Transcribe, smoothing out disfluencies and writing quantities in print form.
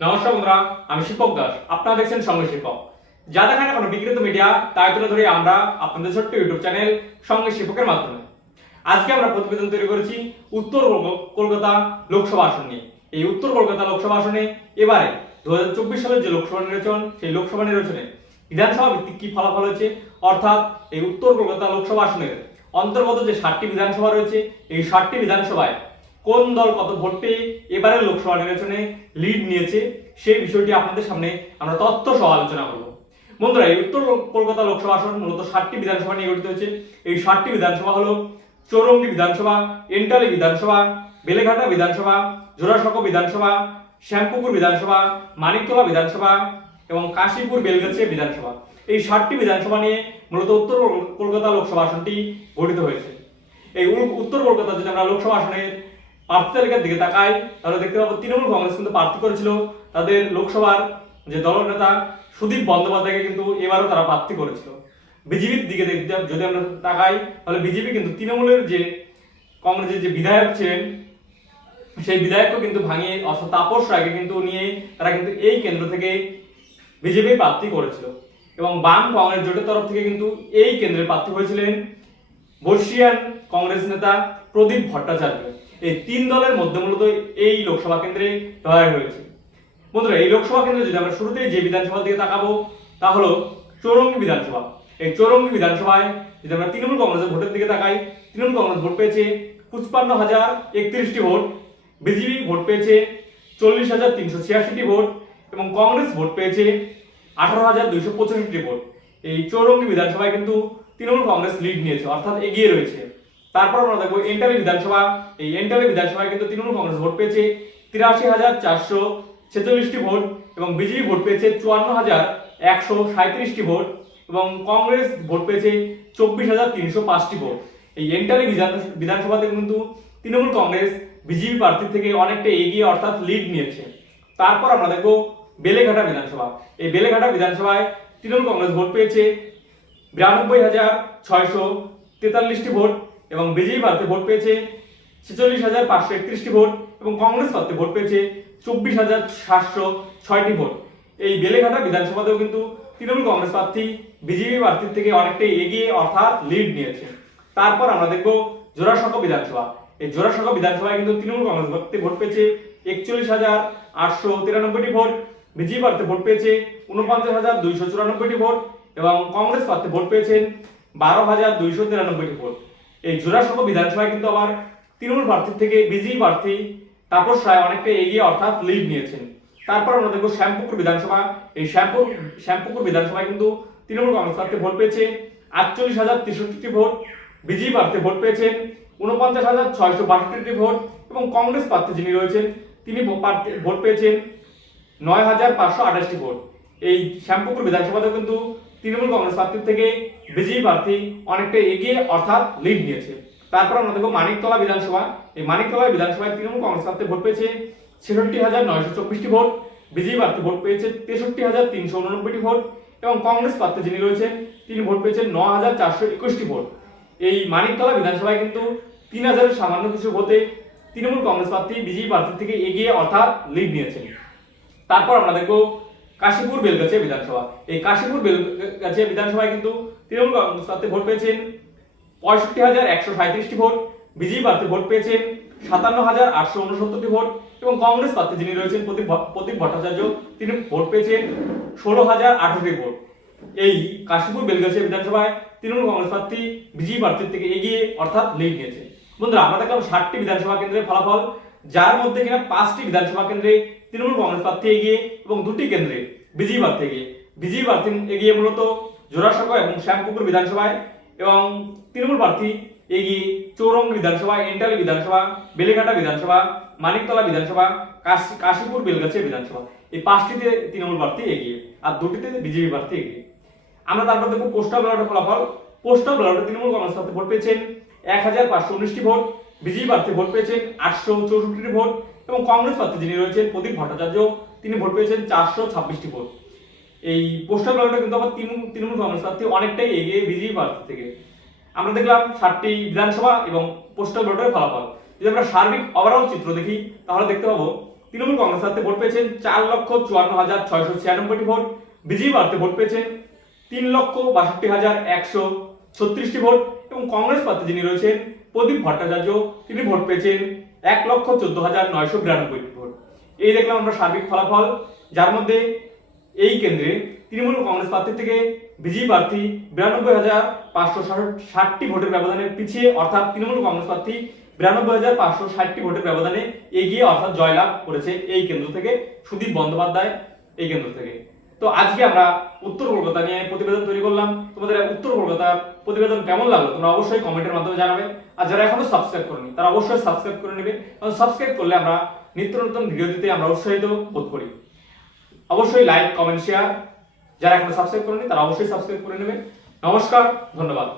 নমস্কার বন্ধুরা, আমি শিপক দাস। আপনারা দেখছেন সঙ্গে শিপক। যা দেখেন এখন বিকৃত মিডিয়া তাই তুলে ধরে আমরা আপনাদের ছোট্ট ইউটিউব চ্যানেল সঙ্গে শিপকের মাধ্যমে। আজকে আমরা প্রতিবেদন তৈরি করেছি উত্তর কলকাতা লোকসভা আসন নিয়ে। এই উত্তর কলকাতা লোকসভা আসনে এবারে 2024 সালের যে লোকসভা নির্বাচন, সেই লোকসভা নির্বাচনে বিধানসভা ভিত্তিক কি ফলাফল হয়েছে, অর্থাৎ এই উত্তর কলকাতা লোকসভা আসনের অন্তর্গত যে 7টি বিধানসভা রয়েছে, এই 7টি বিধানসভায় কোন দল কত ভোট পেয়ে এবারের লোকসভা নির্বাচনে লিড নিয়েছে, সেই বিষয়টি আপনাদের সামনে আমরা তথ্য সহ আলোচনা করব। বন্ধুরা, এই উত্তর কলকাতা লোকসভা আসন মূলত 7টি বিধানসভা নিয়ে গঠিত হয়েছে। এই 7টি বিধানসভা হলো চৌরঙ্গী বিধানসভা, এন্টালি বিধানসভা, বেলেঘাটা বিধানসভা, জোড়াসাঁকো বিধানসভা, শ্যামপুকুর বিধানসভা, মানিকতলা বিধানসভা এবং কাশীপুর বেলগাছিয়া বিধানসভা। এই 7টি বিধানসভা নিয়ে মূলত উত্তর কলকাতা লোকসভা আসনটি গঠিত হয়েছে। এই উত্তর কলকাতা যদি আমরা লোকসভা আসনের প্রার্থী তালিকার দিকে তাকাই, তাহলে দেখতে পাবো তৃণমূল কংগ্রেস কিন্তু প্রার্থী করেছিল তাদের লোকসভার যে দলনেতা সুদীপ বন্দ্যোপাধ্যায়কে, কিন্তু এবারও তারা প্রার্থী করেছিল। বিজেপির দিকে যদি আমরা তাকাই, তাহলে বিজেপি কিন্তু তৃণমূলের যে কংগ্রেসের যে বিধায়ক ছিলেন, সেই বিধায়ককে কিন্তু ভাঙিয়ে অর্থাৎ তাপস রায়কে কিন্তু নিয়ে তারা কিন্তু এই কেন্দ্র থেকে বিজেপি প্রার্থী করেছিল। এবং বাম কংগ্রেস জোটের তরফ থেকে কিন্তু এই কেন্দ্রের প্রার্থী হয়েছিলেন বর্ষিয়ান কংগ্রেস নেতা প্রদীপ ভট্টাচার্য। এই তিন দলের মধ্যে মূলত এই লোকসভা কেন্দ্রে লড়াই হয়েছে। বন্ধুরা, এই লোকসভা কেন্দ্রে যদি আমরা শুরুতেই যে বিধানসভার দিকে তাকাবো, তা হলো চৌরঙ্গী বিধানসভা। এই চৌরঙ্গী বিধানসভায় যদি আমরা তৃণমূল কংগ্রেসের ভোটের দিকে তাকাই, তৃণমূল কংগ্রেস ভোট পেয়েছে 55,031টি ভোট, বিজেপি ভোট পেয়েছে 40,386টি ভোট এবং কংগ্রেস ভোট পেয়েছে 18,285টি ভোট। এই চৌরঙ্গী বিধানসভায় কিন্তু তৃণমূল কংগ্রেস লিড নিয়েছে, অর্থাৎ এগিয়ে রয়েছে। তারপর আমরা দেখবো এন্টালি বিধানসভা। এই এন্টালি বিধানসভায় কিন্তু তৃণমূল কংগ্রেস ভোট পেয়েছে 83,446টি ভোট এবং বিজেপি ভোট পেয়েছে 54,137টি ভোট এবং কংগ্রেস ভোট পেয়েছে 24,305টি ভোট। এই এন্টালি বিধানসভাতে কিন্তু তৃণমূল কংগ্রেস বিজেপি প্রার্থীর থেকে অনেকটা এগিয়ে, অর্থাৎ লিড নিয়েছে। তারপর আমরা দেখবো বেলেঘাটা বিধানসভা। এই বেলেঘাটা বিধানসভায় তৃণমূল কংগ্রেস ভোট পেয়েছে 92,643টি ভোট এবং বিজেপি প্রার্থী ভোট পেয়েছে 46,531টি ভোট এবং কংগ্রেস প্রার্থী ভোট পেয়েছে 24,706টি ভোট। এই বেলেঘাটা বিধানসভাতেও কিন্তু তৃণমূল কংগ্রেস প্রার্থী বিজেপি প্রার্থীর থেকে অনেকটাই এগিয়ে, অর্থাৎ লিড নিয়েছে। তারপর আমরা দেখবো জোড়াসাঁকো বিধানসভা। এই জোড়াসাঁকো বিধানসভায় কিন্তু তৃণমূল কংগ্রেস প্রার্থী ভোট পেয়েছে 41,893টি ভোট, বিজেপি প্রার্থী ভোট পেয়েছে 49,294টি ভোট এবং কংগ্রেস প্রার্থী ভোট পেয়েছেন 12,293টি ভোট। এই জোড়াসাঁকো বিধানসভায় কিন্তু আবার তৃণমূল প্রার্থীর থেকে বিজেপি প্রার্থী তাপস রায় অনেকটা এগিয়ে, অর্থাৎ লিড নিয়েছেন। তারপর আমরা দেখবো শ্যামপুকুর বিধানসভা। এই শ্যামপুকুর বিধানসভায় কিন্তু তৃণমূল কংগ্রেস প্রার্থী ভোট পেয়েছে 48,063টি ভোট, বিজেপি প্রার্থী ভোট পেয়েছেন 49,662টি ভোট এবং কংগ্রেস প্রার্থী যিনি রয়েছেন তিনি ভোট পেয়েছেন 9,528টি ভোট। এই শ্যামপুকুর বিধানসভাতেও কিন্তু তৃণমূল কংগ্রেস প্রার্থীর থেকে বিজেপি প্রার্থী অনেকটা এগিয়ে, অর্থাৎ লিড নিয়েছে। তারপর আমরা দেখবো মানিকতলা বিধানসভা। এই মানিকতলা বিধানসভায় তৃণমূল কংগ্রেস প্রার্থী ভোট পেয়েছে 66,924টি ভোট, বিজেপি প্রার্থী ভোট পেয়েছে 63,389টি ভোট এবং কংগ্রেস প্রার্থী যিনি রয়েছেন তিনি ভোট পেয়েছেন 9,421টি ভোট। এই মানিকতলা বিধানসভায় কিন্তু 3,000-এর সামান্য কিছু ভোটে তৃণমূল কংগ্রেস প্রার্থী বিজেপি প্রার্থীর থেকে এগিয়ে, অর্থাৎ লিড নিয়েছেন। তারপর আমরা দেখবো কাশীপুর বেলগাছিয়া বিধানসভা। এই কাশীপুর বেলগাছিয়া বিধানসভায় কিন্তু তৃণমূল কংগ্রেস প্রার্থী ভোট পেয়েছেন 65,137টি ভোট, বিজেপি প্রার্থী ভোট পেয়েছেন 57,869টি ভোট এবং কংগ্রেস প্রার্থী যিনি রয়েছেন প্রদীপ ভট্টাচার্য তিনি ভোট পেয়েছেন 16,018টি ভোট। এই কাশীপুর বেলগাছিয়া বিধানসভায় তৃণমূল কংগ্রেস প্রার্থী বিজেপি প্রার্থীর থেকে এগিয়ে, অর্থাৎ লিড নিয়েছে। বন্ধুরা, আমরা দেখলাম 7টি বিধানসভা কেন্দ্রের ফলাফল, যার মধ্যে কিনা 5টি বিধানসভা কেন্দ্রে তৃণমূল কংগ্রেস প্রার্থী এগিয়ে এবং 2টি কেন্দ্রে বিজেপি প্রার্থী এগিয়ে। বিজেপি প্রার্থী এগিয়ে মূলত জোড়াসাঁকো এবং শ্যামপুকুর বিধানসভায় এবং তৃণমূল প্রার্থী এগিয়ে চৌরঙ্গী বিধানসভা, এন্টালি বিধানসভা, বেলেঘাটা বিধানসভা, মানিকতলা বিধানসভা, কাশীপুর বেলগাছিয়া বিধানসভা। এই 5টিতে তৃণমূল প্রার্থী এগিয়ে আর 2টিতে বিজেপি প্রার্থী এগিয়ে। আমরা তারপর দেখব পোস্টাল ব্যালটের ফলাফল। পোস্টাল ব্যালটে তৃণমূল কংগ্রেস প্রার্থী ভোট পেয়েছেন 1,519টি ভোট, বিজেপি প্রার্থী ভোট পেয়েছেন 864টি ভোট এবং কংগ্রেস প্রার্থী যিনি রয়েছেন প্রদীপ ভট্টাচার্য তিনি ভোট পেয়েছেন 426টি ভোট। এই পোস্টাল ব্যালটে কিন্তু আবার তৃণমূল কংগ্রেস প্রার্থী অনেকটাই এগিয়ে বিজেপি প্রার্থী থেকে। আমরা দেখলাম 7টি বিধানসভা এবং পোস্টাল ব্যালটের ফলাফল। যদি আমরা সার্বিক ওভারঅল চিত্র দেখি, তাহলে দেখতে পাবো তৃণমূল কংগ্রেস প্রার্থী ভোট পেয়েছেন 4,54,696টি ভোট, বিজেপি প্রার্থী ভোট পেয়েছেন 3,62,136টি ভোট এবং কংগ্রেস প্রার্থী যিনি রয়েছেন প্রদীপ ভট্টাচার্য তিনি ভোট পেয়েছেন 1,14,992টি ভোট। এই দেখলাম আমরা সার্বিক ফলাফল, যার মধ্যে এই কেন্দ্রে তৃণমূল কংগ্রেস প্রার্থী থেকে বিজেপি প্রার্থী 92,560টি ভোটের ব্যবধানে পিছিয়ে, অর্থাৎ তৃণমূল কংগ্রেস প্রার্থী 92,560টি ভোটের ব্যবধানে এগিয়ে, অর্থাৎ জয়লাভ করেছে এই কেন্দ্র থেকে সুদীপ বন্দ্যোপাধ্যায় এই কেন্দ্র থেকে। তো আজকে আমরা উত্তর কলকাতা নিয়ে প্রতিবেদন তৈরি করলাম। তোমাদের উত্তর কলকাতার প্রতিবেদন কেমন লাগলো তোমরা অবশ্যই কমেন্টের মাধ্যমে জানাবে। আর যারা এখনো সাবস্ক্রাইব করেনি তারা অবশ্যই সাবস্ক্রাইব করে নেবে, কারণ সাবস্ক্রাইব করলে আমরা নিত্য নতুন ভিডিও দিতে আমরা উৎসাহিত বোধ করি। অবশ্যই লাইক, কমেন্ট, শেয়ার। যারা এখনো সাবস্ক্রাইব করেনি তারা অবশ্যই সাবস্ক্রাইব করে নেবে। নমস্কার, ধন্যবাদ।